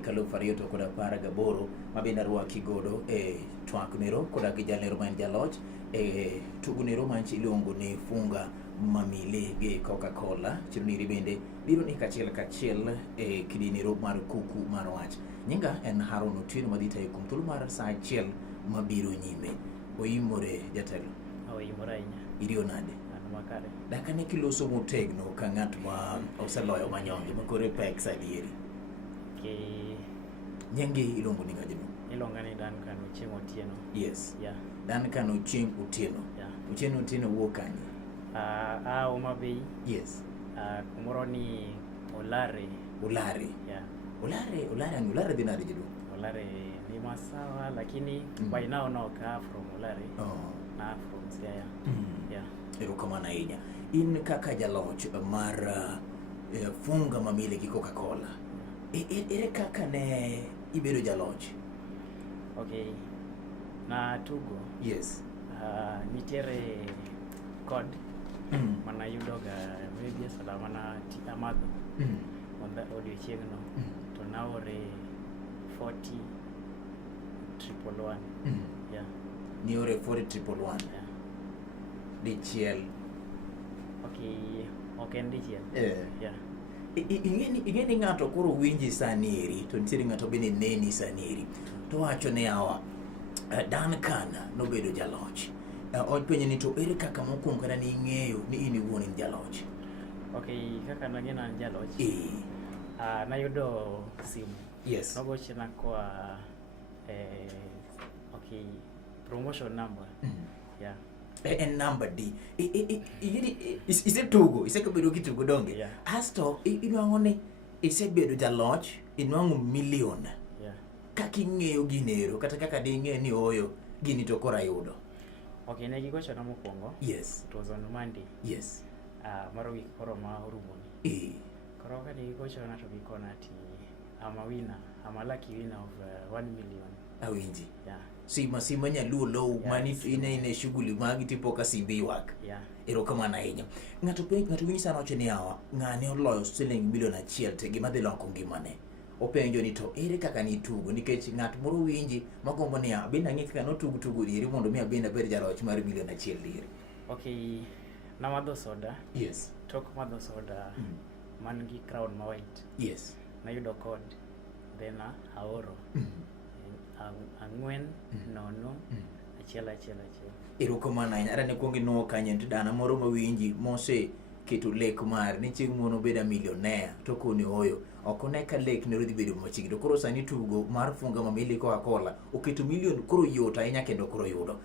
kalufu ariyo to kod apar gaboro mabende arwaki godo twak nero koda gi jalnero ma en jaloch tugo nero manchi iluongo ni Funga Mamili gi Coca Cola. Chiro niri bende biro ni kachiel kidi nero mar Kuku Mar Wach. Nyinga en Haron Otieno madhi tayo kuom thuolo mar saa achiel mabiro nyime. Oimore jatelo? Oimore ahinya. Irio nade? An makare. Dakane kiloso motegno ka ng'at ma oseloyo manyonge makore pek sadieri. Nyingi iluongo ni ng'ajno? Iluonga ni Duncan Otieno. Yes. Yeah. Duncan Otieno. Yeah. Otieno wuok kanye? Homa Bay. Yes. Kumoro ni Olare. Yeah. Olare dhi nade jidu? Olare ni masawa lakini by now no ka from Olare. Na from Siaya. Yeah. Erokamano ahinya. In kaka jaloch mar Funga Mamili gi Coca Cola. Ere kaka ne ibedo jaloch? Okay. Na tugo. Yes. Nitiere code mana yudoga maybe salamana amadho onda audio chiegno to naore 40,111. Yeah. Ni ore 40,111. Yeah. Dichiel. Okay, dichiel. Yeah. Ingeni ng'ato koro winji sanieri to nitiere ng'ato bende neni sanieri to wacho ne awa Duncan nobedo jaloch. Penjo ni to ere kaka mokwongo kana ni ing'eyo ni in iwuon in jaloch? Okay, kaka nag'eyo an jaloch. Nayudo simu. Yes. Nogochna kwa promotion number. Yeah. En number D. Isetugo, isebedo kitugo donge. Yeah. Asto inwang'o ni isebedo jaloch, inwang'o million. Yeah. Kaka ing'eyo ginero kata kaka ding'e ni oyo gini to kora yudo. Okay, negigochona mokwongo. Yes. It was on Monday. Yes. Maro week koro ma orumoni. Koro ka negigochona to gikona ati I'm a winner. I'm a lucky winner of 1 million. Awinji. Yeah. Sima nyaluo low mani ine shughuli magi tipo ka simbi wak. Yeah. Erokamano ahinya. Ng'ato winyi sana wacho ni awa ng'ane oloyo siling milion 1 te gima dhi loko ngimane. Openjo ni to ere kaka ni tugo nikech ng'at moro winji magombo ni abenda ng'e kaka no tugo dieri mondo mi abenda bed jaloch mar milion 1 dieri. Okay, na madho soda. Yes. Tok madho soda man gi crown ma white. Yes. Na yudo code then aoro. Ang'wen nono achiel. Erokamano ahinya. Ara ne kuongi no kanye dana moro mawinji mose keto lek mar ni chieng' mono beda millionaire to koni oyo okone ka lek ne rodhi bedo machiegni. Koro sani tugo mar Funga Mamili Coca Cola oketo million koro yot ahinya kendo koro yudo.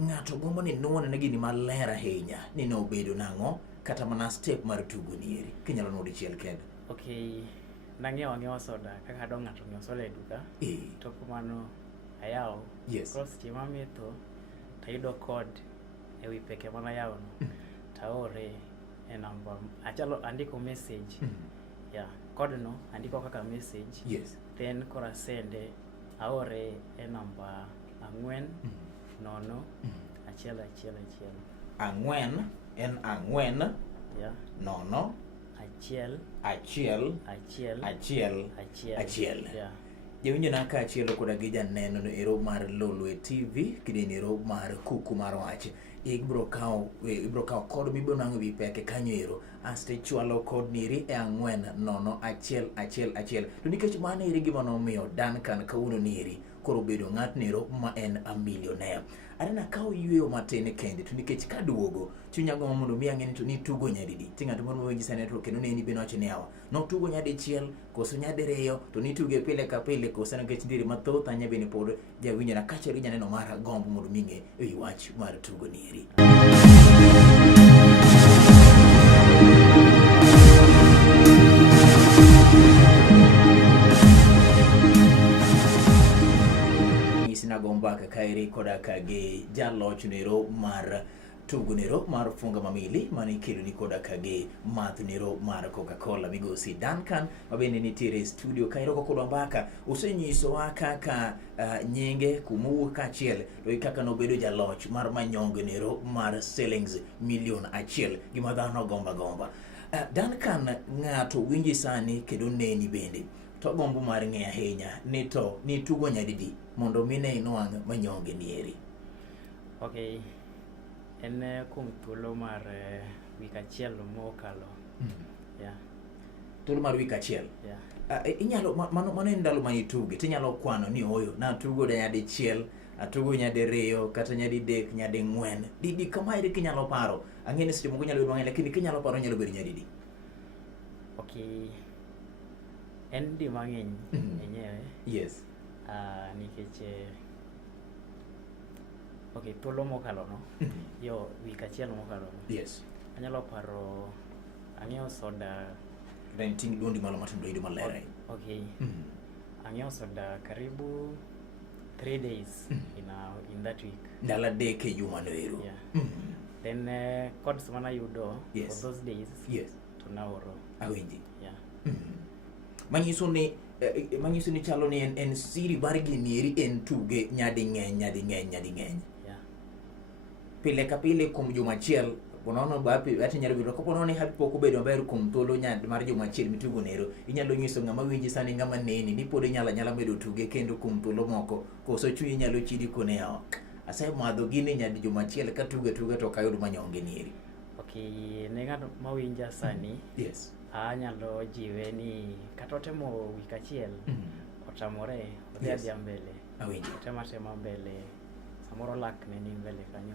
Ng'ato gombo ni nuone ne gini maler ahinya ni no bedo nang'o kata mana step mar tugo nieri kinyalo nuo dichiel kendo. Okay, nang'iewo soda kaka dong' ng'ato ng'iewo soda e duka. To kumano ayawo. Yes. Cross tima metho tayudo code ewi peke mana yawo no. Taore e number achalo andiko message. Yeah, code no andiko kaka message. Yes. Then kora sende aore e number ang'wen nono achiel. Ang'wen en ang'wen. Yeah. Nono Achiel. Yeah. Jawinjo na ka achielo koda gi janeno no ero mar Lolwe TV kideni ero mar Kuku Mar Wach. Ibro kao kod mibiro nang'o wi peke kanyo ero aste chwalo kod niri e ang'wen nono achiel. To nikech mano eri gima nomiyo Duncan kauno niri koro bedo ng'at nero ma en a millionaire. Arena kao yueyo matene kende to nikech kaduogo chunya goma mondo mi ang'eni to ni tugo nyadidi. Tinga to moro mwenji sane to kendo neni beno wacho ni awa no tugo nyadichiel koso nyadiriyo to ni tuge pile ka pile koso nikech ndiri mathoth anya bene pod jawinjo na kacha rinya neno mara gombo mondo mi ng'e ewi wach mar tugo nieri. Nagomba kairi koda kage jaloch nero mar tugo nero mar Funga Mamili mani kelo ni koda kage math nero mar Coca Cola migosi Duncan mabende nitiere studio kairo kodwa mbaka usenyiso wa kaka nyenge kumowuok kachiel to kaka nobedo jaloch mar manyonge nero mar shillings milion 1 gima dhano gomba. Duncan ng'ato winji sani kendo neni bende to gombo mar ng'e ahinya ni tugo nyadidi mondo mine inwang' manyonge nieri. Okay, en kuom thuolo mar wik achiel mokalo. Yeah. Thuolo mar wik achiel? Yeah. Inyalo, mano en ndalo ma ituge, tinyalo kwano ni oyo, natugo nyadichiel, atugo nyadiriyo, kata nyadidek, nyading'wen. Di kama ere kinyalo paro? Ang'e ni seche moko nyalo bedo mang'eny, lakini kinyalo paro nyalo bedo nyadidi? Okay. En di mang'eny enyewe. Yes. Nikech okay, thuolo mokalo no. Yo wik achiel mokalo no. Yes. Anyalo paro ang'eyo soda Renting duondi malo matindo ido malere. Okay. Ang'eyo soda karibu 3 days in that week. Ndala dek e juma no ero. Yeah. Then codes mana yudo yes. for those days. Yes. To naoro. Awinji. Yeah. Manyiso ni chalo ni en siri bar ginieri en tuge nyading'eny. Yeah. Pile ka pile kuom juma achiel bonono bapi ati nyalo bedo kopo ni happy pok obedo maber kuom thuolo mar juma achiel mitugo nero. Inyalo nyiso ng'ama winji sani ng'ama neni ni pod nyalo medo tuge kendo kuom thuolo moko koso chunyi nyalo chidi kone yawa. Ase madho gini nyadi juma achiel ka tuge to kayud manyonge nieri. Okay, ne ng'ato mawinja sani. Yes. Anyalo jiwe ni kata otemo wik achiel otamore odhi adhia mbele. Awinji. Tema mbele. Samoro lak ne ni mbele kanyo.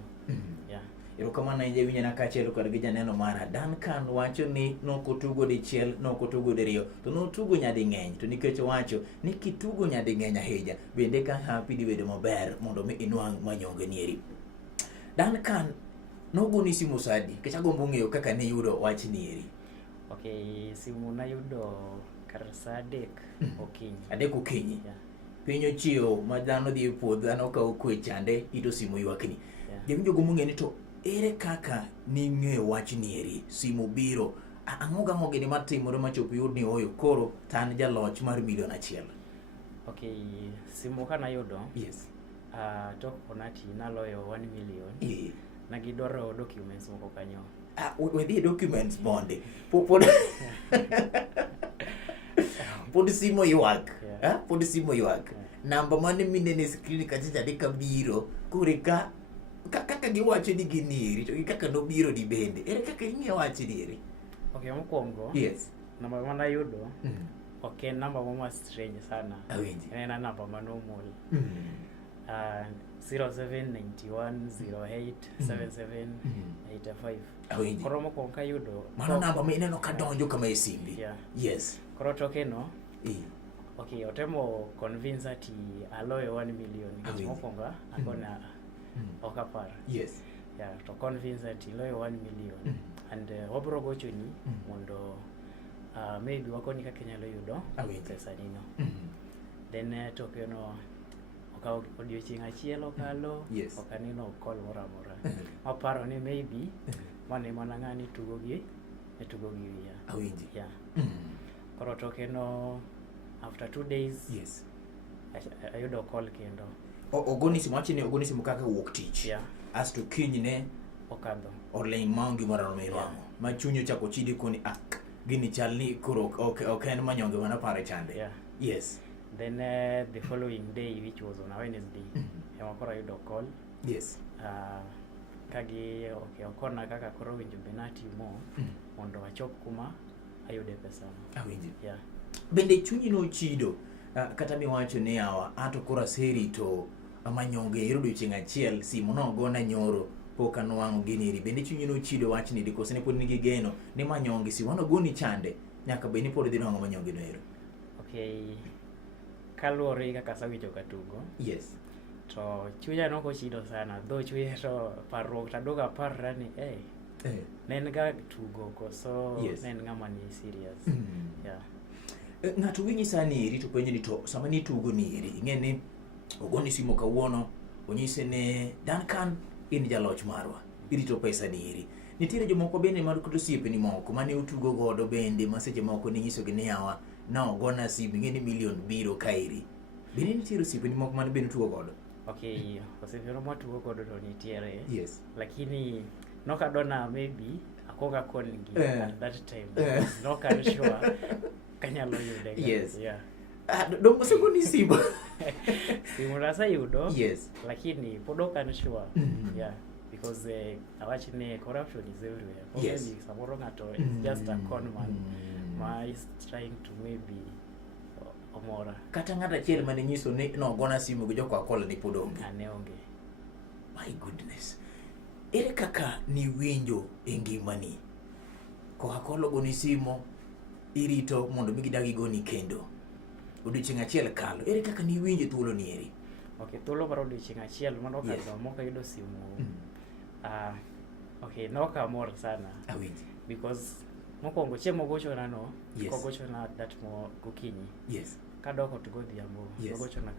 Yeah. Erokamano enje winyana kaachiel kod gi janeno mara Duncan wacho ni nokotugo dichiel, nokotugo diriyo, to notugo nyading'eny. To nikech wacho ni kitugo nyading'eny ahinya, bende ka happy dibedo maber mondo mi inwang' manyonge nieri. Duncan, nogoni simu sadi, kech agombo ng'eyo kaka ne yudo wach nieri. Okay, simu na yudo kar sa 3 okinyi. 3 okinyi? Yeah. Piny ochiewo ma dhano dhi e puodho, dhano kawo kwe chande, ito simu ywakni. Yeah. Jawinjo gombo ng'e ni to ere kaka ning'eyo wach nieri, simu biro, ang'o gini matimore machopo yud ni oyo koro tan jaloch mar $1 million? Okay, simu kana yudo. Yes. Tok ponati naloyo 1 million. Yeah. Nagidwaro documents moko kanyo. Wedhi documents bonde. Pod simu ywak. Yeah. Pod simu ywak. Yeah. Namba mane minene screen kacha ka biro, kore kaka giwacho ni ginieri, to kaka nobiro di bende. Ere kaka ing'e wach nieri? Okay, mokwongo. Yes. Namba mana yudo. Okay, namba mama strange sana. Awinji. En namba manomol. 0791087785. Awinji. Koro mokwongo ka yudo. Mano namba ma ineno ka donjo kama e simbi. Yeah. Yes. Koro tokeno. Okay, otemo convince ati aloyo 1 million. Mokwongo akona okapar. Yes. Yeah, to convince ati loyo 1 million. And wabro gochoni mondo maybe wakoni kaka nyalo yudo pesa nino. Then tokeno okaw odiochieng' achiel okalo. Yes. Okanino call moramora. Aparo ni maybe mane mana ng'ani tugo gi wiya. Awinji. Yeah. Koro tokeno after 2 days. Yes. Ayudo call kendo. Ogoni simu wachi ni ogoni simu kaka wuok tich. Yeah. Asto kinyne okadho. Orling maonge marano mirwang'o. Ma chunyo chako chidi koni gini chal ni koro ok en manyonge mana pare chande. Yeah. Yes. Then the following day, which was on a Wednesday, koro ayudo call. Yes. Kagi okona kaka koro winjo benati mo mondo achop kuma ayude pesa. Awinji. Yeah. Bende chunyi no chido kata miwacho ni awa ato kora seri to manyonge ero odiochieng' achiel simu no gona nyoro pok anwang'o gini. Bende chunyi no chido wach ni dikose ne pod nigi geno ni manyonge simu no goni chande nyaka be ni pod dhi nwang'o manyonge no ero. Okay. Kaluwore kaka sawinjo katugo. Yes. To chunya noko chido sana. Though chunya to parruok tadoga parra ni nen ga tugo koso yes. Nen ng'ama ni serious. Yeah. Ng'ato winyi sani eri to penjo ni to sama ni tugo ni eri ing'e ni ogoni simu kawuono onyise ne Duncan in jaloch marwa irito pesa ni eri. Nitiere jomoko bende mar kuto siepeni moko mane utugo godo bende maseche moko ni nyiso gi ni yawa na ogona simu ing'e ni $1 million biro kairi. Bende nitiere siepeni moko mane bende utugo godo? Okay, osepero mwatugo godo to nitiere. Yes. Lakini nokadona maybe akoga kongi at that time. Not sure kanyalo yude. Yes. Yeah. Dongo siko ni simu. Simu rasa yudo. Yes. Lakini podoka no sure. Yeah. Because awachine corruption is everywhere. Yes. Samoro ngato is just a con man. Ma is trying to maybe omora. Kata ngata chiel mane nyiso ni no gona simu go Coca Cola ni podonge. Aneonge. My goodness. Ere kaka ni winjo e ngimani. Coca Cola goni simu irito mondo mi gidagi goni kendo. Odiochieng' achiel kalo. Ere kaka ni winjo thuolo ni eri? Okay, thuolo mar odiochieng' achiel mondo kalo moka yudo simu. Okay, noka mor sana. Awinji. Because mokwongo chiemo gocho na no, yes. Kogocho na that mo gokinyi. Yes. Kadoko to go dhiambo. Yes. Gocho na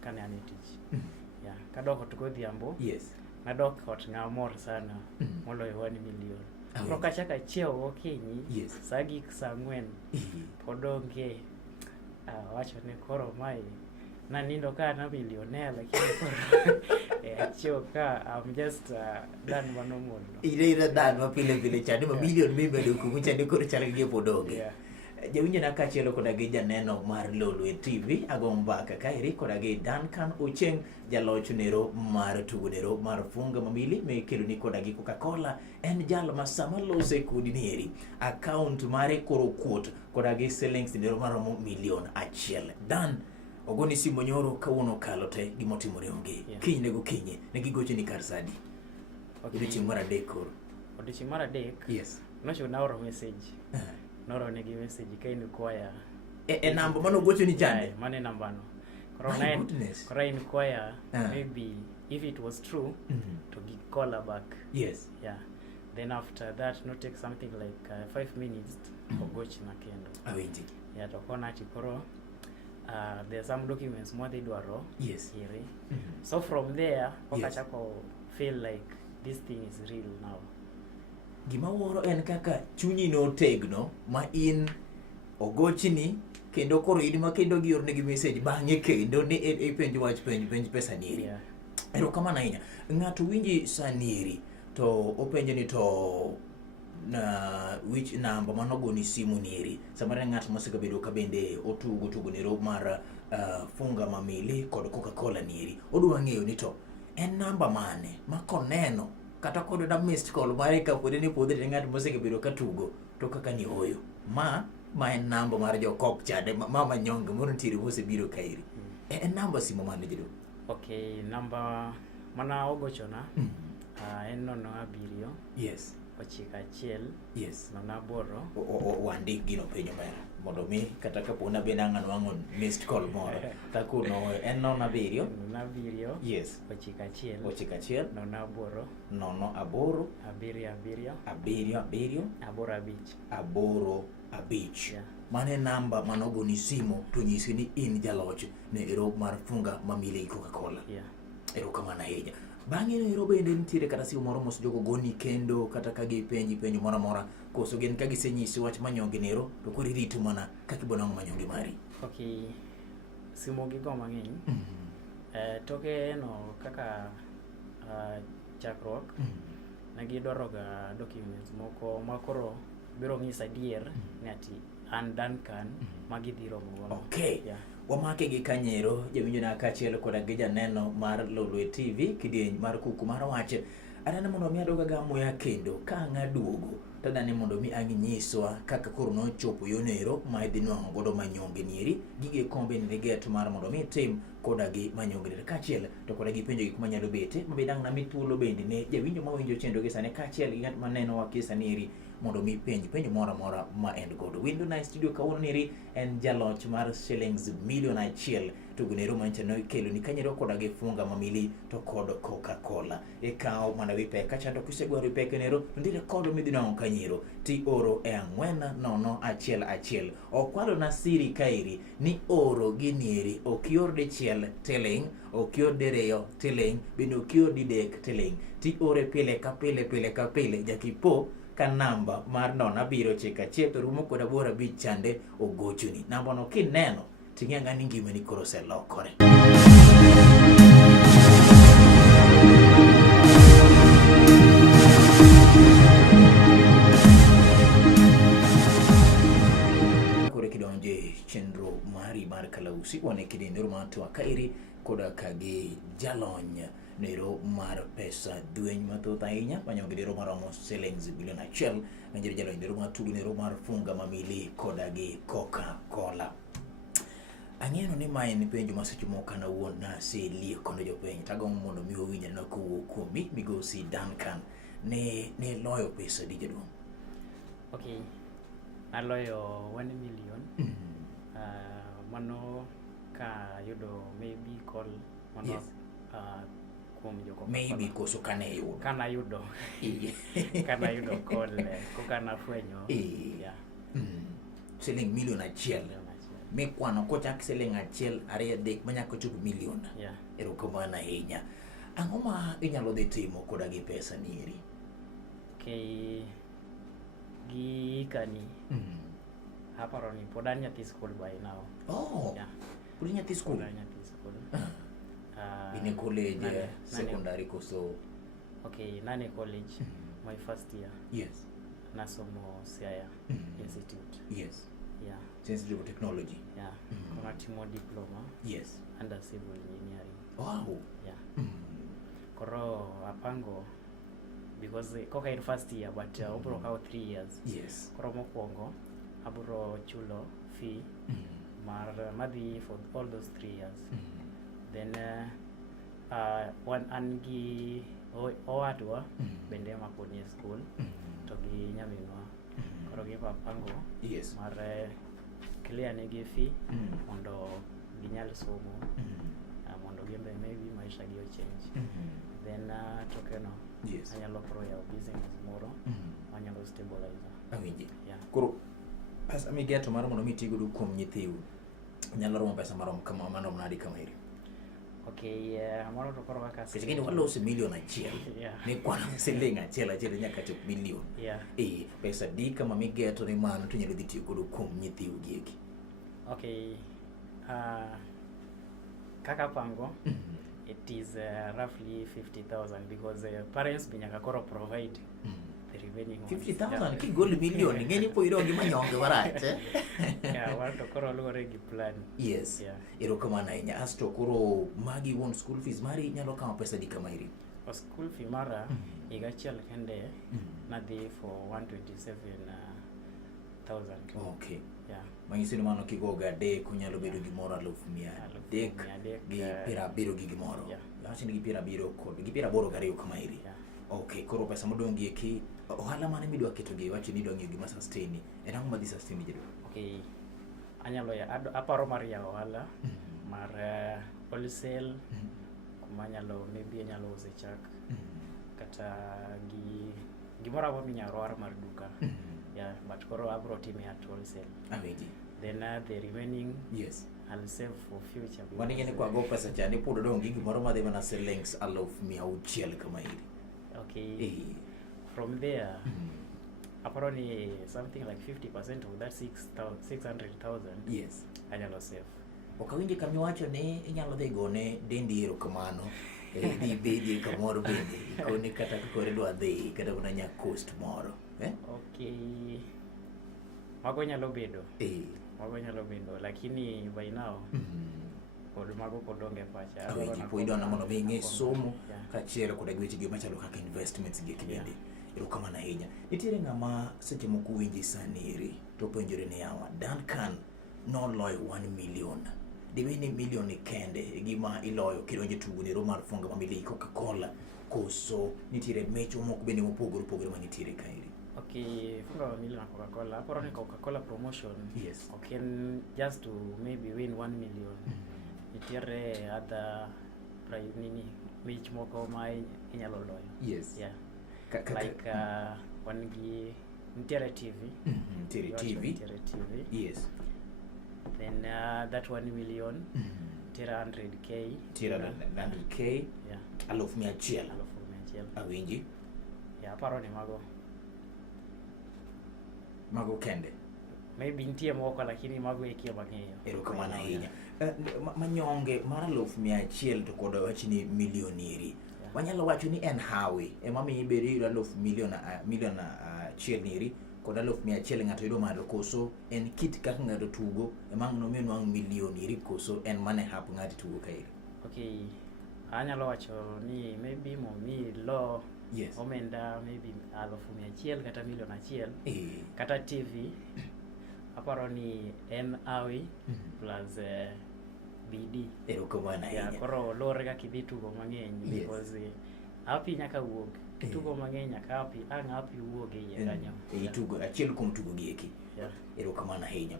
ka ne ane tich. Yeah, kadoko to go dhiambo. Yes. Nadok ot na mor sana. Moloyo 1 million. Koro kachaka chiewo gokinyi. Yes. Sagi saa 4. Podonge. Wacho ne koro mai. Na nindo ka na millionaire lakini koro chiewo ka I'm just done manomol. Ira done mapile chani ma million mibedo kumu chani koro chalgi gi podonge. Yeah. Jawinjo na kachielo koda gi janeno mar Lolwe TV agombaka kairi koda gi Duncan Otieno jaloch nero mar tugonero mar Funga Mamili me kelo ni koda gi Coca Cola en jal masama lose kudi nieri account mare koro kuot koda gi sellings nero mar million achiel. Dan ogoni simo nyoro kawuono kalo te gimotimore onge. Kiny nego kinye ne gigoche ni karsadi. Okay. Odiochieng' mar adek koro. Odiochieng' mar adek? Yes. Nocho naoro message. Noro negi message kain kwaya. Namba mano gocho ni chande. Mane namba no. Koro in kwaya maybe if it was true to call her back. Yes. Yeah. Then after that no take something like 5 minutes for gochi na kendo. Awinji. Yeah, to kona ati koro there are some documents more they dwaro. Yes. Here. So from there okachako feel like this thing is real now. Gima woro en kaka chunyi no tegno ma in ogochini kendo koro idima kendo giorne gi message bang'e kendo ni penj wach penj pesa nieri. Yeah. Ero kama na inya ng'ato winji sanieri to openje ni to na which number mano goni simu nieri samara ng'at masega bedo ka bende otugo nero mar Funga Mamili kod Coca Cola nieri odwa ng'eyo ni to en namba mane ma koneno kata kodo da missed call mare ka podi ni podhi ng'at mosege bedo ka tugo to kaka ni hoyo ma en namba mar jo kok chade mama nyonge mondo tiri mose biro kairi en namba simu mane jido. Okay, namba mana ogochona en 07. Yes. Ochika achiel. Yes. 8. Wandik gino penyo mera mondo mi kata kapo na benda ng'ano wangon missed call moro takuno en 07. Yes. Ochika achiel. 8. 08. 7. Yeah. Mane namba manogo ni simu to nyisi ni in jaloch ne ero mar Funga Mamili Coca Cola. Yeah. Ero kamana heja. Bang'e no ero bende nitiere kata simu moro mos jogo goni kendo kata kagi penjo mora koso gen kagi senyisi wach manyonge nero to kori rito mana kakibona manyonge mari. Okay. Simu gi go mang'eny. Toke no kaka chakruok nagi dwaroga documents moko makoro biro ng'isa dier ni ati an Duncan magi dhiro mo. Okay. Yeah. Wamake gi kanyero jawinjo na kachiel koda gi janeno mar Lolwe TV kidieny mar Kuku Mar Wach adana mondo mi adoga gamo ya kendo ka ng'aduogo tadani mondo mi anyiswa kaka koro no chopo yonero ma idhi nwang'o godo manyonge nieri gige kombe ni get mar mondo mi tim koda gi manyonge nieri kachiel to koda gi penjo gik manyalo bete mabedang' na mithuolo bende ne jawinjo mawinjo chendo gi sane kachiel gi ng'at maneno wakisa nieri mondo mi penjo mora ma en godo. Window na studio kawuono niri en jaloch mar shillings million achiel tugonero manchano kelo ni kanyero koda gi Funga Mamili to kod Coca Cola kao mana wi peka chato kisegwaro peka nero ndire kodo midino kanyero ti oro e 40111 okwalo na siri kairi ni oro ginieri okior de chiel telling okior de reyo telling bino okior di dek telling ti ore pile ka pile jakipo ka namba mar 07 to rumo koda bora bichande ogochuni namba no kineno ting'anga ni ngima ni koro se lokore. Kore kidonje chenro mari mar kalausi wane kidendero matwa kairi koda kagi jalony nero mar pesa dweny mathoth ahinya manyonge nero maromo shillings bilion 1 manjere jalony nero matugo nero mar Funga Mamili koda gi Coca Cola. Ang'eno ni mae ni penjo maseche moko na wuon na selie kono jopeny tagombo mondo mi owinja na kowuok kuomi migosi Duncan ne loyo pesa di jaduong'. Okay, aloyo 1 million. Mano ka yudo maybe call mano Yes. kuom joko Maybe koso kane yudo. kana yudo call kokana fwenyo. Yeah. Shilling milion 1 mikwano kochak shilling 1 2 3 manyako chopo milion. Yeah. Erokamano ahinya. Ang'o ma inyalo dhi timo koda gi pesa nieri? Okay, gikani aparo ni pod an nyathi school by now. Oh, Yeah. pod nyathi school? Pod an nyathi school. In college, nane- secondary koso? Okay, nane college, my first year. Yes. Nasomo Siaya Institute. Yes. Yeah. Sensitive technology? Yeah. Kuna timo diploma Yes. under civil engineering. Wow. Yeah. Koro apango because koka in first year but obro kao 3 years. Yes. Koro mokwongo abro chulo fee mar madhi for all those 3 years. Then one angi owadwa bende makoni school to gi nyaminwa. Koro gipapango Yes. mar clear negi fee mondo ginyal somo mondo gembe maybe maisha gi change. Then tokeno Yes. anyalo pro ya business moro anyalo stabilize. Awinji. Yeah. Koro pesa migeto mar mondo mitigo kuom nyithiu nyalo romo pesa marom kama mano mnadi kama iri? Okay, moro to koro kaka Kechigini walose milion 1 Yeah. ni kwano shilling 1 nyaka chop milion. Yeah. Pesa di kama migeto ni mano to nyalo dhi tiyo kodo kuom nyithiu gieki. Okay. Kaka pango it is roughly 50,000 because parents binyaka koro provide the remaining ones. 50,000 kigolo milion ngeni po iro gi manyonge warach. Yeah, wato koro luore gi plan. Yes. Yeah. Erokamano ahinya. Asto koro magi won school fees mari nyalo kawo pesa di kama iri? For school fee mara higa achiel kende nadhi for 127,000. Okay. Yeah. Manyisi ni mano kigoga adek kunyalo bedo gimoro 300 gi 70 gi gimoro. Yeah. Lach ni gi 70 kod gi 82 kama iri. Yeah. Okay, koro pesa modong gieki ohala mane midwa keto gi wacho ni dongi gima sustain en ang'o madhi sustain jedo? Okay. Anyalo ya aparo mar ya ohala mar wholesale kuma nyalo maybe anyalo use chak kata gimoro amora minyalo mar duka. Yeah, but koro abro time at wholesale. Awinji. Then the remaining Yes. I'll save for future. Wani ngene kwa go pesa chani pod dongi gimoro madhi mana shillings 1,600 kama iri. Okay. From there, aparo ni something like 50% of that 600,000. Yes. Anyalo save. Okawinji kami wacho ni inyalo dhi gone dendi erokamano. Dhi bedi kamoro bende. Koni kata kore dwa dhi kata una nya coast moro. Okay. Mago nyalo bedo. Mago nyalo bedo lakini by now kod mago kodonge pacha. Awinji po idona mondo mingi somo kachielo koda gweche gi machalo kaka investments gi kibende. Erokamano ahinya. Nitiere ng'ama seche moko winji sani iri to penjore ni yawa Duncan noloyo 1 million. Diwe ni milion ni kende gima iloyo kidonje tugo nero mar Funga Mamili Coca Cola koso nitiere mecho moko bende mopogore manitiere kairi? Okay, Funga Mamili na Coca Cola. Aparo ni Coca Cola promotion. Yes. Okay, just to maybe win 1 million. Nitiere other prize nini mich moko ma inyalo loyo. Yes. Yeah. Like one gi nitiere TV. Nitiere TV. Nitiere TV. Yes. Then that 1 million. Nitiere 100k. Nitiere 100k. Yeah. 1,100. Awinji. Yeah, aparo ni mago kende. maybe nitie moko lakini mago ekia mang'eyo. Erokamano ahinya. Manyonge mar 100,000 to kod wachni milionieri. Wanyalo wacho ni en hawi ema mi ibedi 1,000,000 niri kod 100,000 ng'ato yudo malo koso en kit kaka ng'ato tugo emang nomiyo nwang' milion iri koso en mane hap ng'ato tugo kairi? Okay, anyalo wacho ni maybe momi lo Yes. omenda maybe 100,000 kata 1,000,000 kata TV aparo ni en awi plus BD. Erokamano ahinya. Koro lore kaka idhi tugo mang'eny because api nyaka wuog tugo mang'eny nyaka api api wuog e kanyo. Tugo achiel kuom tugo gieki. Erokamano ahinya.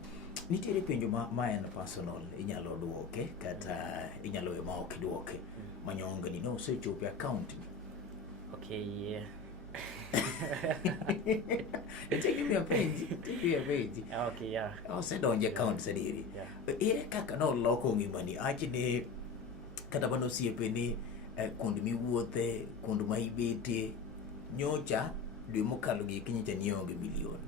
Nitiere penjo ma en personal inyalo duoke kata inyalo we ma ok duoke manyonge ni no sechopo account. Okay. Take me a page. Okay, yeah. Osedonje account sadiri. Ere kaka no loko ngimani achne kata bano siepeni kuond miwuothe kuond ma ibete nyocha dwe mokalo gi kinyicha nionge milion.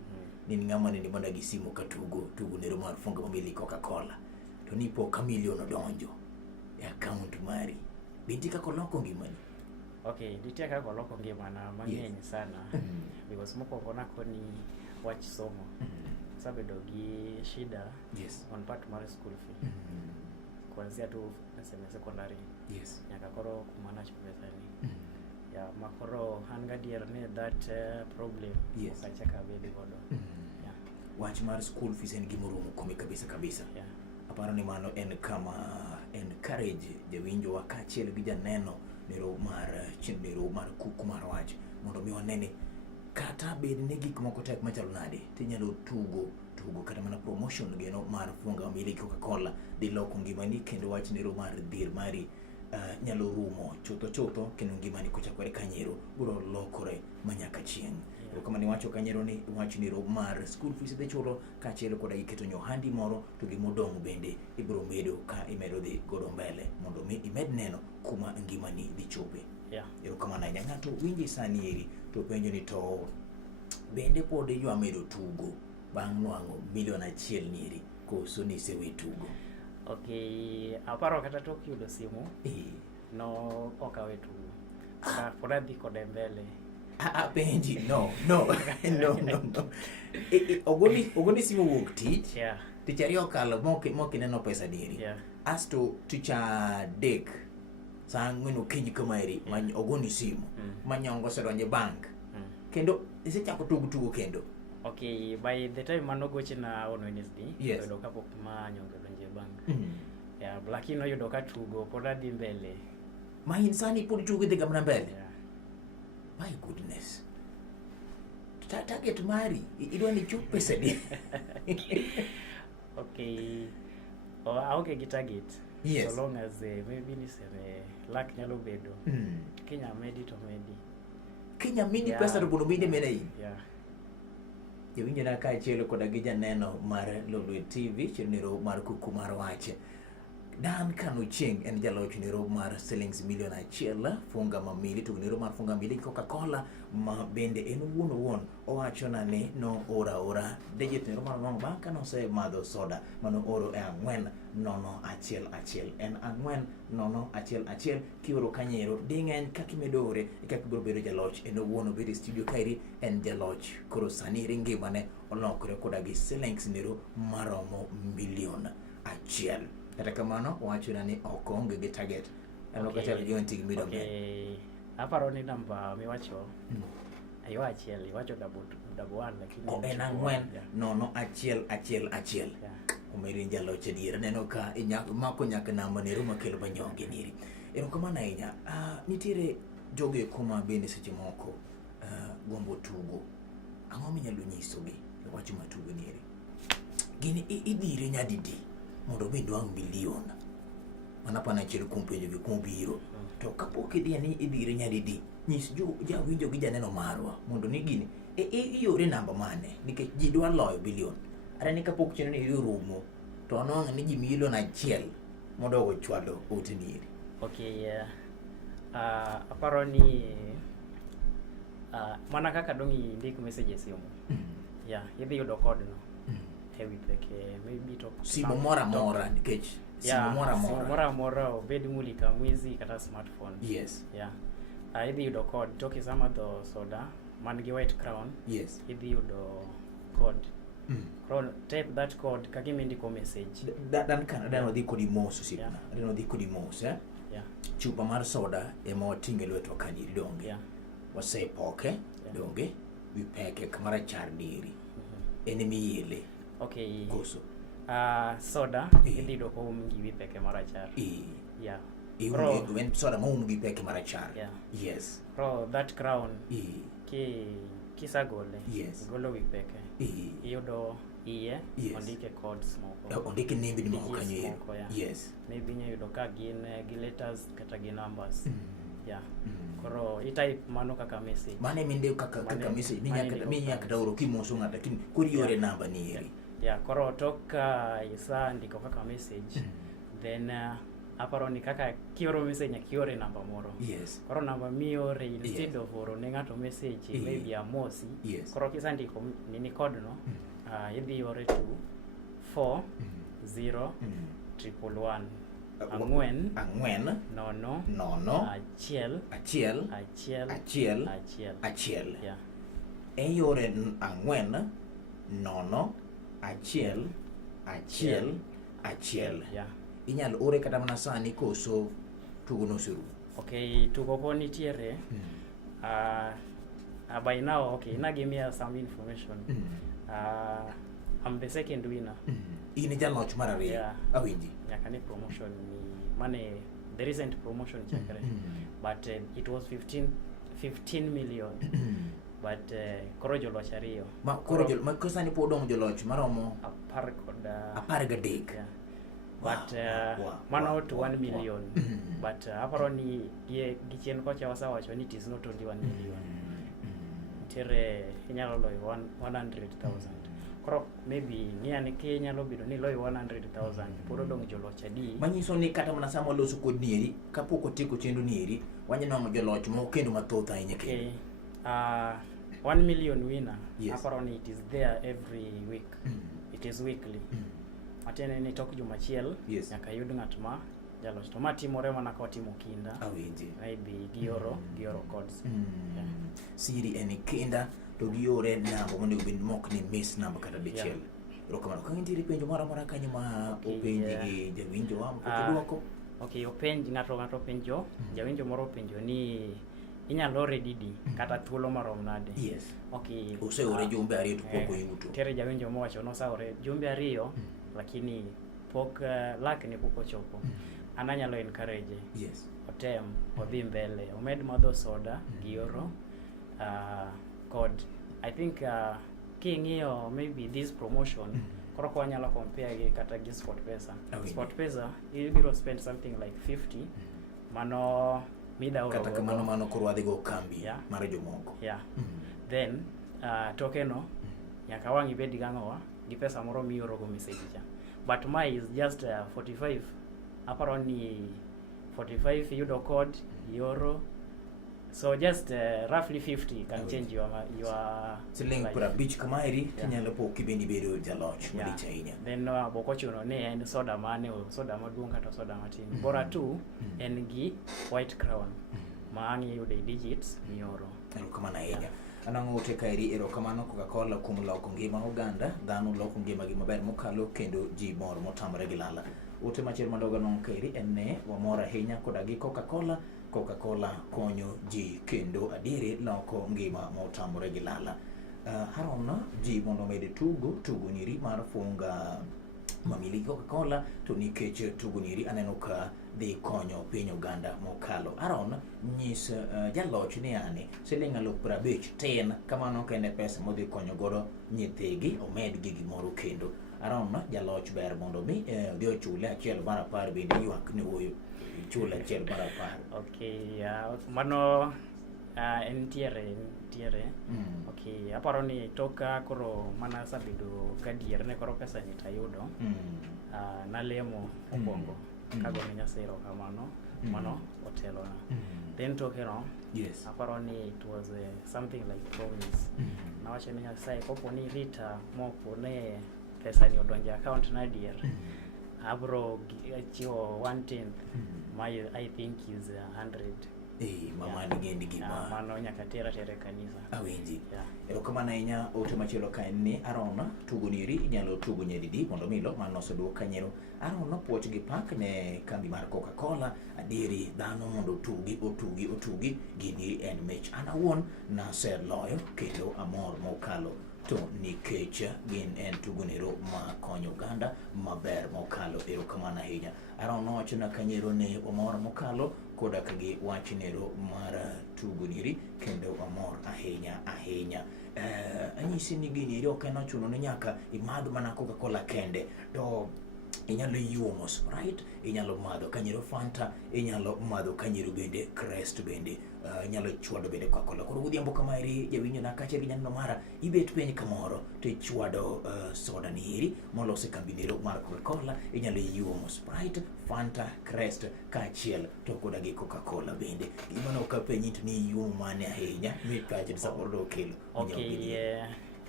Ni ng'ama ni mana gi simu ka tugo nero mar Funga Mamili Coca Cola to ni po ka milion odonjo e account mari. Binti kako loko ngimani? Okay, nitie kaka loko ngimana mang'eny sana because mokwongo nakoni wach somo sabedo gi shida on part mar school fee kuanzia tu nasema secondary nyaka koro kumanage pesa ni makoro an gadier ni that problem okachaka bedi godo. Wach mar school fees en gimoromo kome kabisa. Aparo ni mano en kama encourage jawinjo wa kachiel gi janeno nero mar Kuku Mar Wach mondo mi wanene kata bed ne gik moko tek machalo nade tinyalo tugo kata mana promotion geno mar Funga Mamili Coca Cola di loko ngimani kendo wach nero mar dhir mari nyalo rumo chutho kendo ngimani kochakore kanyero biro lokore manyaka chieng'. Kama ni wacho kanyero ni wach nero mar school fees de chulo kachiel koda iketo nyohandi moro to gimodong' bende ibiro medo ka imedo dhi godo mbele mondo mi imed neno kuma ngimani dhi chope. Erokamano ahinya. Ng'ato winji sani eri to penjo ni to bende pod ywa medo tugo bang' nwang'o 1,000,000 niri koso ni sewe tugo? Okay, aparo kata tok yudo simu no okawe tugo pod adhi kode mbele. Benji, no. Ogoni simu wuok tich. Tich ariyo kalo mokineno pesa diri. Asto ticha dek sa ang'wen okinyi kama eri ogoni simu manyongo sedonje bank. Kendo isechako tugo kendo. Okay, by the time manogoche na on Wednesday, yudo kapok manyongo donje bank. Lakini oyudo ka tugo pod adhi mbele. Ma insani pod tugo dhi gamna mbele. My goodness. Target mari idwa ni chup pesa di. Okay. Okay, get target. So long as maybe ni seme luck nyalo bedo. Kenya medi. Kenya medi pesa to bono mede mena yi. Jawinjo na ka chielo koda gi janeno mar Lolwe TV chenero mar Kuku Mar Wach. Duncan Otieno en jaloch nero mar $1,000,000 Funga Mamili to nero mar Funga Mamili Coca Cola ma bende en wuon owacho na ni no ora digit nero mar nwang' banka no se madho soda mano oro e 4,011 en 4,011 kioro kanyero ding'eny kakimedore kaka biro bedo jaloch en wuon obedo studio kairi en jaloch koro sani ngimane olokore koda gi silings nero maromo $1,000,000. Kata kamano wacho na ni okonge gi target. Ano kata jonti gimido me. Aparo ni namba miwacho. Ayo achiel, iwacho double one lakini en 4,011. Umeri jaloch adier neno ka mako nyaka namba nero makelo banyonge niri. Erokamano ahinya. Nitiere joge kuma bende seche moko gombo tugo. Ang'o minyalo nyisogi wach matugo niri? Gini idhire nyadidi mondo mi nwang' milion mana pana achiel kuom penjo gi kumbiro to kapok idhi ni idhire nyadidi nyis jawinjo gi janeno marwa mondo ni gini iyore namba mane nikech ji dwa loyo bilion ara ni kapok chino ni rumo to anwang'o ni ji $1,000,000 mondo ochwalo ote niri. Okay, aparo ni mana kaka dong' indik message e simu idhi yudo code no hewi peke maybe to simu mora nikech simu mora obed mulika mwizi kata smartphone. Idhi yudo code toki sama do soda man gi white crown. Idhi yudo code. Koro type that code kakimindiko message. Duncan adano dhi kodi mos osipna. Adano dhi kodi mos Yeah. Chupa mar soda ema wating'e lwetwa kaniri donge. Yeah. Wasepoke donge wipeke kamara char diri. En miyele. Okay. Koso. Soda idhi do home gi wipeke marachar. Yeah. When soda home gi peke marachar. Yeah. Yes. Pro that crown. Kisagole. Yes. Golo wipeke. Iyudo iye ondike codes moko. Ondike nembe ni moko kanyo. Yes. Maybe yudo ka gin gi letters kata gi numbers. Yeah. Koro i-type mano kaka message. Mane minde kaka message minyaka tauro kimoso ng'ata lakini kuri yore namba ni eri. Yeah, koro toka isa ndiko kaka message. Then aparo ni kaka kioro message nyaka kiore namba moro. Yes. Koro namba miore instead of oro ne ng'ato message maybe amosi. Yes. Koro kisa ndiko nini code no idhi ore to 4 0 1 1 ang'wen nono achiel. Yeah. Eyore ang'wen nono achiel. Yeah. Inyalo ore kata mana sani koso tugo no siru. Okay, tugo po nitiere. By now, okay, na give me some information. I'm the second winner. In jaloch mar ariyo. Yeah. Awinji. Nyaka ni promotion ni mane the recent promotion chakre. But it was 15 million. But koro joloch ariyo. Ma koro ma kosani po dong joloch maromo 13. Yeah. But mano to 1 million. But aparo ni gichien kocha wasawacho ni it is not only 1 million. Tere inyalo loyo 100,000. Koro maybe ni an ke nyalo bedo ni loyo 100,000 puro dong joloch adi. Manyiso ni kata mana samo loso kod nieri kapoko tiko chendo nieri wanyano joloch mo kendo mathoth ahinya kendo. 1 million winner. Yes. Aparo ni it is there every week. It is weekly. Matene ni tok juma chiel nyaka yud ng'at ma jaloch to matimore mana ka timo kinda. Awinji. Maybe gioro codes. Yeah. Siri en kinda to giore namba mondo obed mok ni miss namba kata dichiel. Rokamano ka nitiere penjo moro amora kanyo ma openji gi jawinjo wa duoko. Okay, openj ng'ato penjo, jawinjo moro penjo ni inyalo ore didi kata thuolo marom nade. Yes. Okay. Ose ore jumbe ariyo to pok oyuto. Tere jawinjo mowacho no sa ore jumbe ariyo lakini pok lak ni pok ochopo. Ananyalo encourage. Yes. Otem odhi mbele. Omed madho soda gioro code. I think king'iyo maybe this promotion koro kwa nyalo compare gi kata gi Sport Pesa. Sport Pesa you biro spend something like 50 mano mida oro kata kamano koro adhi go kambi mar jomoko. Yeah. Then tokeno nyaka wangi bedi gang'owa gi pesa moro mioro go message cha. But my is just 45. Aparo ni 45 yudo code euro. So just roughly 50 can change your siling pura beach kama eri tinyalo po kibendi bedo jaloch mali chainya. Then bokochuno ne en soda mane o soda maduong kata soda matin. Bora tu en gi white crown. Maangi yude digits mioro. Kama na enya. Anang'o te kairi erokamano Coca Cola kuom loko ngima oganda, dhano loko ngima gi maber mokalo kendo ji mor motamre gi lala. Ote machiel mandoga non kairi en ne wamor ahinya koda gi Coca Cola. Coca Cola konyo ji kendo adiere loko ngima motamre gi lala. Haron ji mondo mede tugo nyiri mar Funga Mamili Coca Cola to nikech tugo nyiri aneno ka dhi konyo piny Uganda mokalo. Haron nyis jaloch ni ane siling 50 tin kamano kende pesa modhi konyo godo nyithigi omed gi gimoro kendo. Haron jaloch ber mondo mi dhi ochule achiel mar 10 bende ywak ni wuoyo chula achiel mar 10. Okay, mano entiere. Okay, aparo ni toka koro mana sabedo gadier ne koro pesa ni tayudo. Nalemo obongo kago ni nyasero kamano mano otelo na. Then tokeno yes. Aparo ni it was something like promise. Nawacho ni Nyasaye kopo ni rita moko ne pesa ni odonje account na dier. Abro chiwo 1/10. My I think is 100 mama ni ngendi gima mano nyaka tere kanisa. Awinji. Erokamano ahinya. Ote machielo ka en ni Haron, tugo niri inyalo tugo nyadidi mondo milo mano oseduok kanyero. Haron puoch gi pak ne kambi mar Coca Cola adieri dhano mondo otugi gini en mich an awuon naseloyo kendo amor mokalo to nikech gin en tugonero ma konyo oganda maber mokalo. Erokamano ahinya. Haron nowacho na kanyero ne omor mokalo koda kagi wachnero mar tugoniri kendo amor ahinya. Anyisi ni gini ok en ochuno ni nyaka imadh mana Coca Cola kende, to inyalo yuomo Sprite, inyalo madho kanyero Fanta, inyalo madho kanyero bende Crest bende, inyalo chwado bende Coca Cola. Koro godhiambo kama eri jawinjo na kachiel gi nyanno mara ibet piny kamoro to ichwado soda ni eri molose kambinero mar Coca Cola, inyalo yuomo Sprite, Fanta, Crest kachiel to koda gi Coca Cola bende. Gimano ka penyi to ni yuomo mane ahinya mikache saporo do kelo.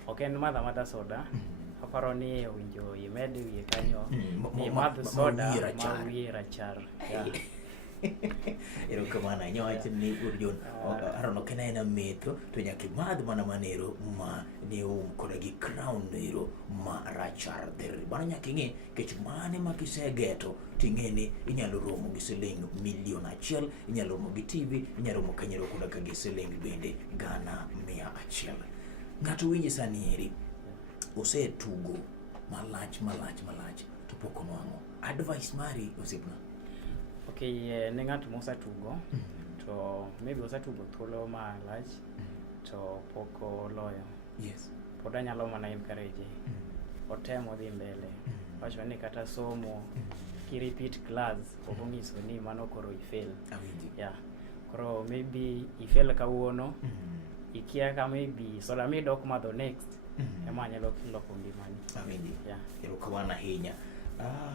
Ok en madha soda. Aparo ni owinjo imed wiye kanyo ni madh soda ma wiye rachar. Erokamano ahinya. Wach ni John Haron ok en metho to nyaka imadh mana manero ma ne koda gi crown nero ma rachar dher. Bana nyaka ing'e kech mane ma kisegeto ting'e ni inyalo romo gi siling milion 1, inyalo romo gi TV, inyalo romo kanyero koda ka gi siling bende gana 100. Ng'ato winji sani eri osetugo malach to pok onwang'o. Advice mari osiepna? Ne ng'at mosetugo to maybe osetugo thuolo malach to pok oloyo. Yes. Pod anyalo mana encourage otemo dhi mbele. Wacho ni kata somo ki repeat class ok onyiso ni mano koro ifail. Awinji. Koro maybe ifail kawuono, ikia ka maybe soda midok madho next ema nyalo loko ngimani. Awinji. Erokamano ahinya.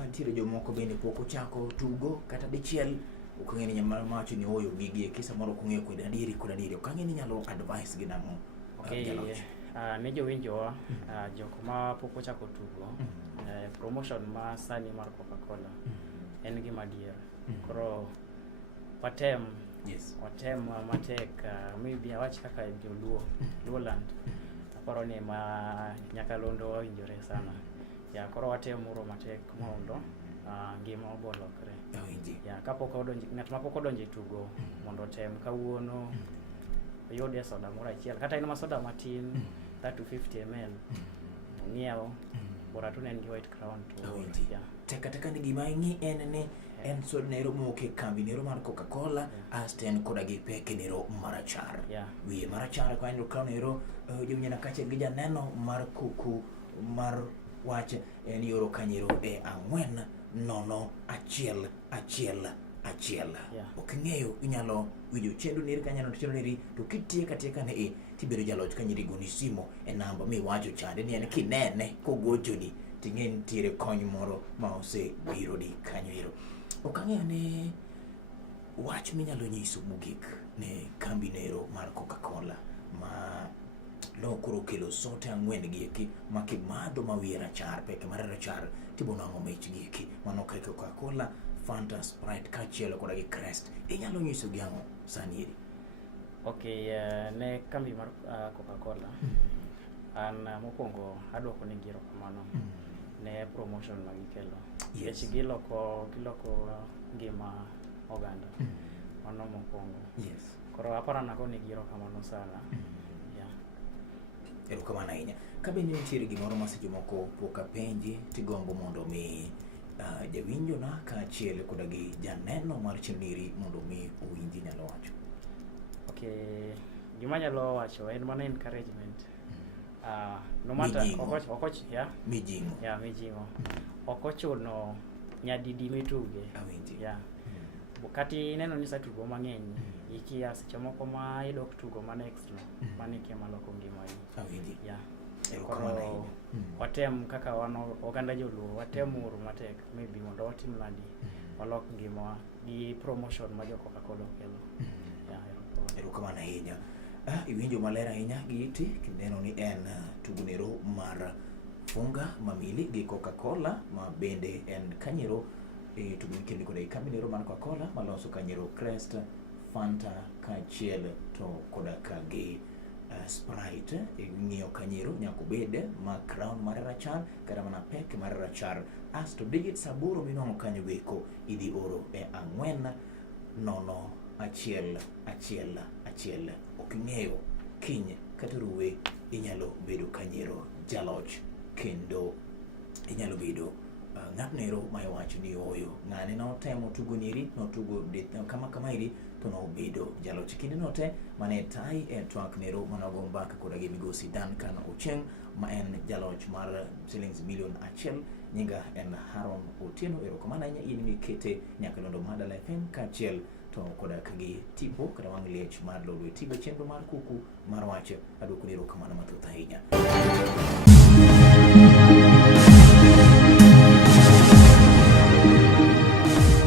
Nitiere jomoko bende pok ochako tugo kata dichiel, ok ng'e ni nyamar macho ni oyo gigi kisa moro ok ng'eyo kod adieri. Ok ang'e ni nyalo advice gi nang'o. Ne jowinjowa jok ma pok ochako tugo, promotion ma sani mar Coca Cola en gima dier. Koro watem matek, maybe awach kaka Luoland aparo ni ma Nyakalondo wawinjore sana. Koro watem moro matek mondo ngima obolokre. Kapok odonje, ng'at ma pok odonje tugo mondo otem kawuono oyud soda moro achiel kata en soda matin 350 ml ng'iew bora to nen gi White Crown to taka ni gima ing'i en ni en soda nero moke kambi nero mar Coca Cola asten koda gi peke nero marachar. Wiye marachar kwa nero Crown nero jomnyana kachiel gi janeno mar Kuku Mar Wach en yoro kanyero 40111. Ok ng'eyo inyalo winjo chendo niri kanyano chendo niri to kitieka ne tibedo jaloch kanyiri goni simo e namba miwacho chande ni en kinene kogochoni ting'e nitiere kony moro ma osebiro di kanyo ero. Ok ang'eyo ni wach minyalo nyiso mogik ne kambi nero mar Coca Cola ma koro kelo sote 4 gi eki ma kimadho ma wiye rachar, peke mar rachar tibono ang'o mich gi eki mano kaka Coca Cola, Fanta, Sprite kachiel koda gi Crest. Inyalo nyiso gi ang'o sani eri? Ne kambi mar Coca Cola an mokwongo adwoko ni giro kamano ne promotion ma gikelo. Nikech giloko ngima oganda. Mano mokwongo. Koro aparo nako ni giro kamano sana. Erokamano ahinya. Kabende nitiere gimoro ma seche moko pok apenji tigombo mondo mi jawinjo na kaachiel koda gi janeno mar cheniri mondo mi owinji nyalo wacho. Gima nyalo wacho en mana encouragement. No matter mijing'o. Ok ochuno nyadidi mituge. Awinji. Kati neno ni satugo mang'eny ikia seche moko ma idok tugo ma next mane kema loko ngima yi. Awinji. Koro watem kaka wano oganda joluo watem uru matek maybe mondo watim nadi walok ngima gi promotion ma jo Coca Cola kelo. Erokamano ahinya. Iwinjo maler ahinya gi iti kineno ni en tugonero mar Funga Mamili gi Coca Cola ma bende en kanyero tugo kende koda kambi nero mar Coca Cola maloso kanyero Crest, Fanta kachiel to koda kagi Sprite ng'iyo kanyero nyaka bed ma crown mar rachar kata mana pek mar rachar. Asto digit saburo minwang'o kanyo eko idhi oro e 40111. Ok ing'eyo kiny kata ruwe inyalo bedo kanyero jaloch kendo inyalo bedo ng'atnero ma iwacho ni oyo ng'ane notemo tugo niri notugo kama iri to nobedo jaloch kinde no te mane tai e twak nero manogo mbaka koda gi migosi Duncan Otieno ma en jaloch mar shillings milion 1. Nyinga en Haron John. Erokamano ahinya in mikete nyaka londo Madala FM kachiel to koda kagi tipo kata wang' liech mar Lolwe TV chenro mar Kuku Mar Wach. Aduoko ni erokamano mathoth ahinya.